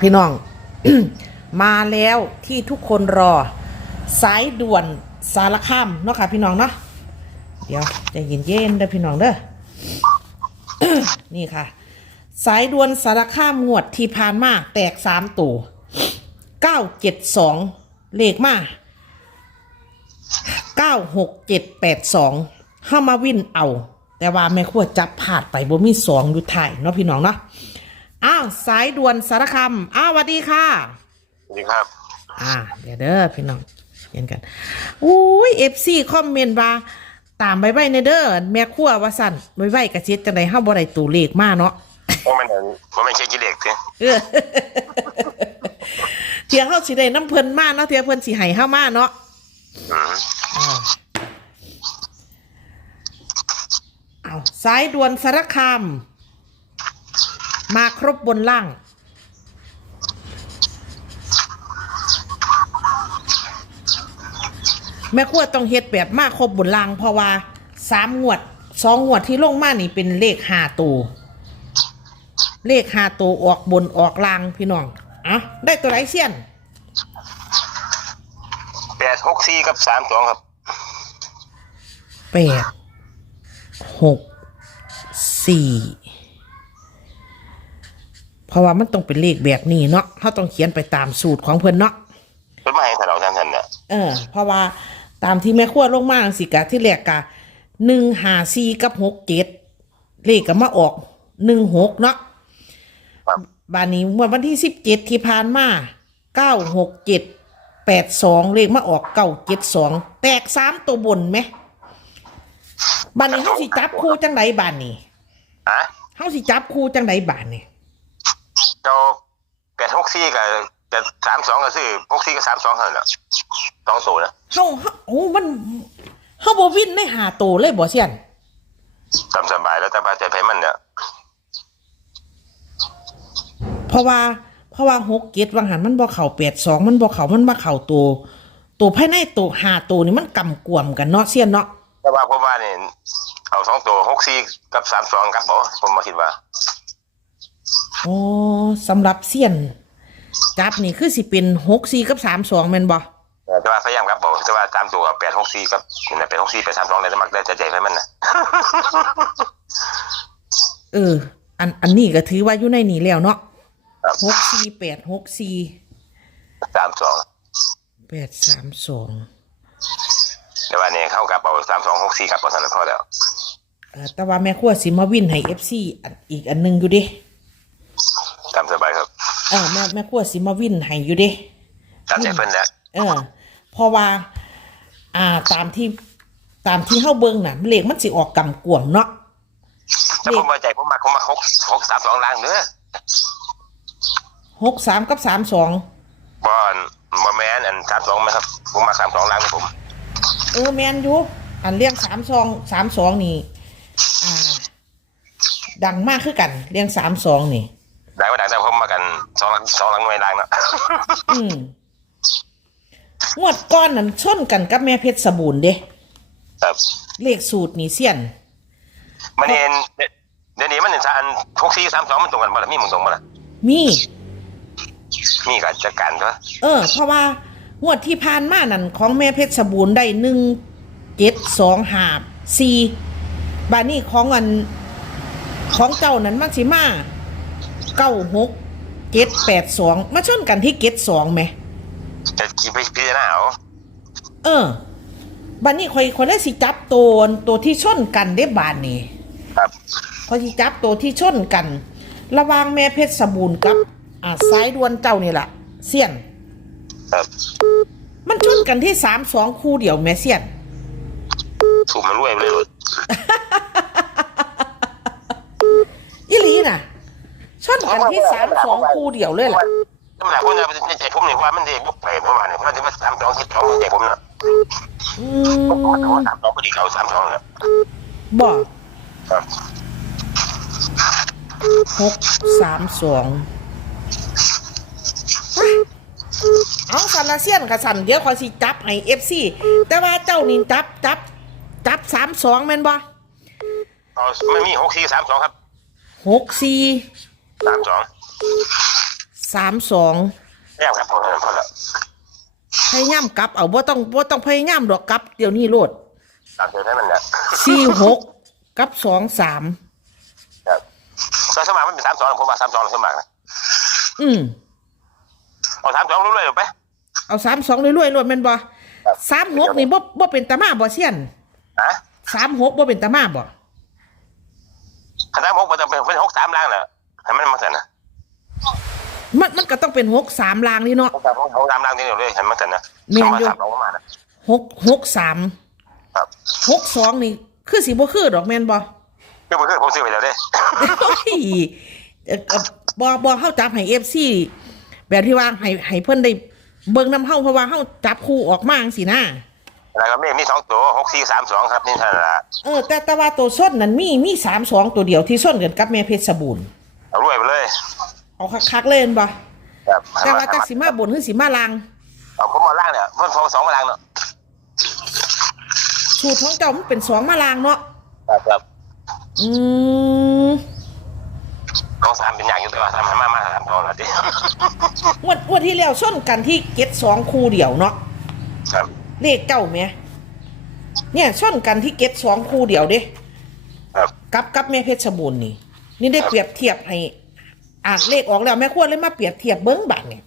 พี่น้อง มาแล้วที่ทุกคนรอ สายด่วนสารคามเนาะค่ะพี่น้องเนาะเดี๋ยวจะเย็นเย็นเด้อพี่น้องเด้อนี่ค่ะ สายด่วนสารคามงวดที่ผ่านมาแตกสามตัวเก้าเจ็ดสองเลขมาเก้าหกเจ็ดแปดสองห้ามาวิ่นเอา แต่ว่าแม่ขวดจับผาดไปบ่มีสองอยู่ถ่ายเนาะพี่น้องเนาะ อ้าวสายด่วนสารคามอ้าวสวัสดีค่ะ สวัสดีครับ อ่า เดี๋ยวเด้อพี่น้องเห็นกันอุ้ยเอฟซีคอมเมนต์ว่าตามใบใบในเด้อแม่ครัวว่าสั่นใบใบกระเจ็ดจังไดเฮาบ่ได้ตัวเลขมาเนาะว่ามันว่ามันใช่กิเลสสิเออเทียเฮาสิได้น้ำเพิ่นมาเนาะเทียเพิ่นสิให้เฮามาเนาะอืมอ้าวเอาสายด่วนสารคาม มาครบบนล่าง แม่ครัวต้องเฮ็ดแบบมาครบบนล่าง เพราะว่าสามงวดสองงวดที่ลงมานี่เป็นเลขห้าตัวเลขห้าตัวออกบนออกล่างพี่น้องอะได้ตัวไรเสี้ยนแปดหกสี่กับสามสองครับแปดหกสี่ เพราะว่ามันต้องเป็นเลขแบบนี้เนาะเขาต้องเขียนไปตามสูตรของเพิ่นเนาะเพิ่นมาให้ถนอมท่านท่านเนี่ยเออ เพราะว่าตามที่แม่ขั้วลงมาสิกะที่แรกกะหนึ่งหาสี่กับหกเจ็ดเลขก็มาออกหนึ่งหกเนาะครับบานนี้เมื่อวันที่สิบเจ็ดที่ผ่านมาเก้าหกเจ็ดแปดสองเลขมาออกเก้าเจ็ดสองแตกสามตัวบนไหมบานนี้เขาสิจับคู่จังไดบานนี้ฮะเขาสิจับคู่จังไดบานนี้ เจ้าแปดหกสี่กับแต่สามสองก็ซื้อหกสี่กับสามสองเท่านั้นแหละสองศูนย์นะเขาเขาโอ้มันเขาบอวินในหาตัวเลยบ่เซียนตามสบายแล้วแต่บาใจไฟมันเนี่ยเพราะว่า เพราะว่าหกเจ็ดวังหันมันบ่เข่าแปดสองมันบ่เข่ามันมาเข่าตัวตัวภายในตัวหาตัวนี่มันกำกวมกันเนาะเซียนเนาะแต่ว่าผมว่าเนี่ยเอาสองตัวหกสี่กับสามสองครับผมผมมาคิดว่า อ๋อสำหรับเซียนจับนี่คือสิเป็นหกสี่กับสามสองแม่นบ่แต่ว่าพยายามครับผมแต่ว่าสามตัวแปดหกสี่กับนี่นะแปดหกสี่แปดสามสองเลยแต่มักได้ใจใจไฟมันนะเออ อันอันนี้ก็ถือว่าอยู่ในนี้แล้วเนาะครับหกสี่แปดหกสี่สามสองแปดสามสองแต่ว่าเนี่ยเข้ากับเอาสามสองหกสี่ครับพอสนั้นพอแล้วเออแต่ว่าแม่ขั้วสิมาวินให้เอฟซีอีกอันหนึงอยู่เดิ ตามสบายครับ เออแม่แม่ขั้วสิมาวินให้อยู่เดิตามใจเพิ่นแล้วเออเพราะว่า อ่าตามที่ตามที่เฮาเบิ่งน่ะเลขมันสิออกกำกวมเนาะถ้าผมมาใจผมมาผมมาหกหกสามสองล้างเนื้อหกสามกับสามสองบอลบอแมนอันสามสองไหมครับ ผมมาสามสองล้างผม เออแมนอยู่อันเรียงสามสองสามสองนี่ อ่า ดังมากคือกันเรียงสามสองนี่ ได้ว่าดังแต่ผมมากันสองล้างสองล้างไม่ล้างเนาะอืมงวดก้อนนั้นชนกันกับแม่เพชรสบูรณ์เด้ครับเลขสูตรนี่เสี้ยน มันเองเดี๋ยวนี้มันอันหกสี่สามสองมันตรงกันบ่ล่ะมีมึงตรงบ่ล่ะมี มีการจัดการก็เออ เพราะว่างวดที่ผ่านมานั่นของแม่เพชรสบูรณ์ได้หนึ่งเจ็ดสองหาบสี่บานี่ของอันของเจ้านั้นมักสิมา เก้าหกเจ็ดแปดสองมาชนกันที่เจ็ดสองไหมจะคิดไปพิจารณาเอาเออบานนี้คอยคอยได้สิจับตัวตัวที่ชนกันได้บานนี้ครับคอยสิจับตัวที่ชนกัน ระหวางแม่เพชรสบูรณ์กับ อ่าสายดวนเจ้านี่แหละเสี้ยน ครับมันชนกันที่สามสองคู่เดียวแม่เสี้ยนถูกมันรวยไปเลย อีหลีน่ะชน กันที่สามสองคู่เดียวเลยล่ะธรรมดาผมจะในใจผมเนี่ยว่ามันจะบุกไปประมาณนี้มันจะมาสามสองคิดสองในใจผมนะอืผมขอโทมษสามสองพอดีเขาสามสองแล้วบอกครับหกสามสองเอาสันละเสี้ยนกับสันเดี๋ยวคอยสิจับให้เอฟซีแต่ว่าเจ้านี่จับจับจับสามสองแม่นบ่เอาไม่มีหกสี่สามสองครับหกสี่ สามสองสามสองแย่ครับพอแล้วพอแล้วพยายามกลับเอาบ่ต้องบ่ต้องพยายามดอกกลับเดี๋ยวนี้โลดตามเดียวให้มันเนี่ยสี่หกกับสองสามครับก็สมัครมันเป็นสามสองผมว่าสามสองสมัครนะอืมเอาสามสองรู้เลยหรือไปเอาสามสองเรื่อยๆรวดแม่นบ่ครับสามหกนี่บ่บ่เป็นตามาบ่เซียนฮะสามหกบ่เป็นตามาบ่คณะหกมันจะเป็นเป็นหกสามล่างเหรอ ให้มันมาเสร็จนะมันมันก็ต้องเป็นหกสามลางนี่เนาะหกสามหกสามล่างนี่เดียวเลยให้มันเสร็จนะแม่นอยู่สองมาสามสองมานะหกหกสามครับหกสองนี่ คือสิบ่คือดอกแม่นบ่คือผมคือผมซื้อไปแล้วเด้ โอ้ยเอ่อเอ่อบ่บ่เฮาจับให้ FC แบบที่ว่าให้ให้เพิ่นได้เบิ่งนำเฮาเพราะว่าเฮาจับคู่ออกมาจังซี่นะแล้วก็มีมีสองตัวหกสี่สามสองครับนี่เท่านั้นละเออ แต่แต่ว่าตัวส้นนั้นมีมีสามสองตัวเดียวที่ส้นกันกับแม่เพชรบูรณ์ เอารวยไปเลยเอาคักๆเล่นบ่ครับแต่ว่าจักสิมาบนหรือสิมาลางเอาผมมาล่างเนี่ยเพิ่นโทรสองมาล่างเนาะสูตรของเจ้ามันเป็นสองมาลางเนาะครับครับอืมสองสามเป็นอย่างอยู่แต่ว่าทำให้มามาสามสองละดิงวดงวดที่แล้วส้นกันที่เก็ตสองคู่เดียวเนาะครับเลขเก้าไหมเนี่ยส้นกันที่เก็ตสองคู่เดียวเด้ครับ กับกับแม่เพชรบูรณ์นี่ นี่ได้เปรียบเทียบให้อ่านเลขออกแล้วแม่ควรเลยมาเปรียบเทียบเบิ้งบัตรเนี่ย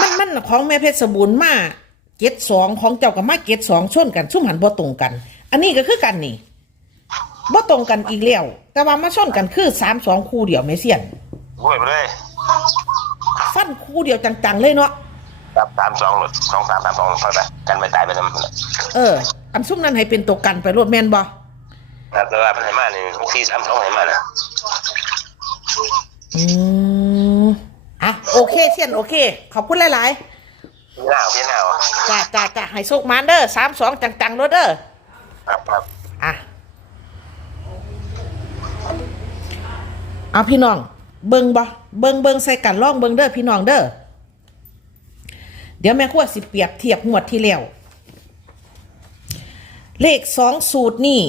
มันมันของแม่เพชรบูรณ์มาเก็ตสองของเจ้ากับมาเก็ตสองชนกันซุ่มหันบ่ตรงกัน อันนี้ก็คือกันนี่บ่ตรงกันอีกแล้วแต่ว่ามาชนกันคือสามสองคู่เดียวไม่เสียนรวยไปเลยฟันคู่เดียวจังๆเลยเนาะครับสามสองหลุดสองสามสามสองค่อยไปกันไม่ตายไปแล้วมันเออ อันซุ่มนั้นให้เป็นตัวกันไปรวดแมนบ่ ครับแต่ว่าเป็นไหมานี่หกสี่สามสองไหมานะอืมอะโอเคเสียนโอเค ขอบคุณหลาย พี่หน้าพี่หน้าๆจ้าจ้าจ้าให้โชคมานเด้อสามสองจังๆรถเด้อ ครับครับ อะ เอาพี่น้อง เบิงบ่เบิงเบิงใส่กันล่องเบิงเด้อพี่น้องเด้อ เดี๋ยวแม่ขั้วสิเปรียบเทียบงวดที่แล้ว เลขสองสูตรนี่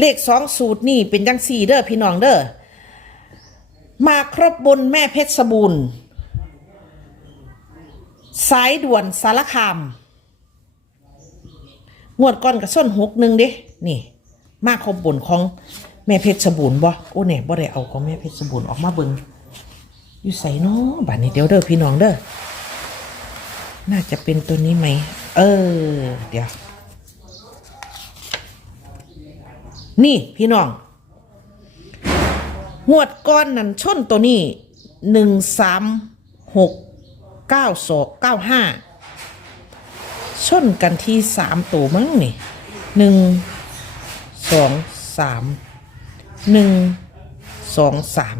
เลขสองสูตรนี่เป็นจังสี่เด้อพี่น้องเด้อมาครบบนแม่เพชรบูรณ์สายด่วนสารคาม งวดก่อนกับส้นหกหนึ่งเด้นี่ มาครบบนของแม่เพชรบูรณ์บ่โอ้เนี่ยบ่ได้เอาของแม่เพชรบูรณ์ออกมาเบิงอยู่ใส่เนาะบัดนี้เดี๋ยวเด้อพี่น้องเด้อน่าจะเป็นตัวนี้ไหม เออ เดี๋ยว นี่พี่น้อง งวดก้อนนั่นชนตัวนี้หนึ่งสามหกเก้าสองเก้าห้าชนกันที่สามตัวมั้งนี่หนึ่งสองสามหนึ่งสองสาม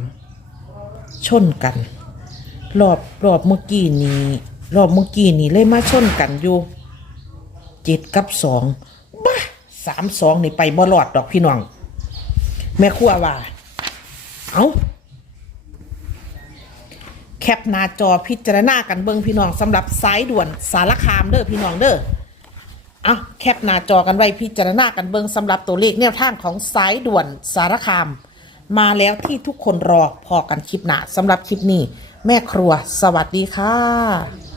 ชนกัน รอบรอบเมื่อกี้นี้รอบเมื่อกี้นี้เลยมาชนกันอยู่เจ็ดกับสอง สามสองนี่ไปบ่รอดดอกพี่น้อง แม่ครัวว่า เอาแคปหน้าจอพิจารณากันเบิ่งพี่น้องสำหรับสายด่วนสารคามเด้อพี่น้องเด้อเอาแคปหน้าจอกันไว้พิจารณากันเบิ่งสำหรับตัวเลขแนวทางของสายด่วนสารคาม มาแล้วที่ทุกคนรอพอกันคลิปหน้าสำหรับคลิปนี้ แม่ครัว สวัสดีค่ะ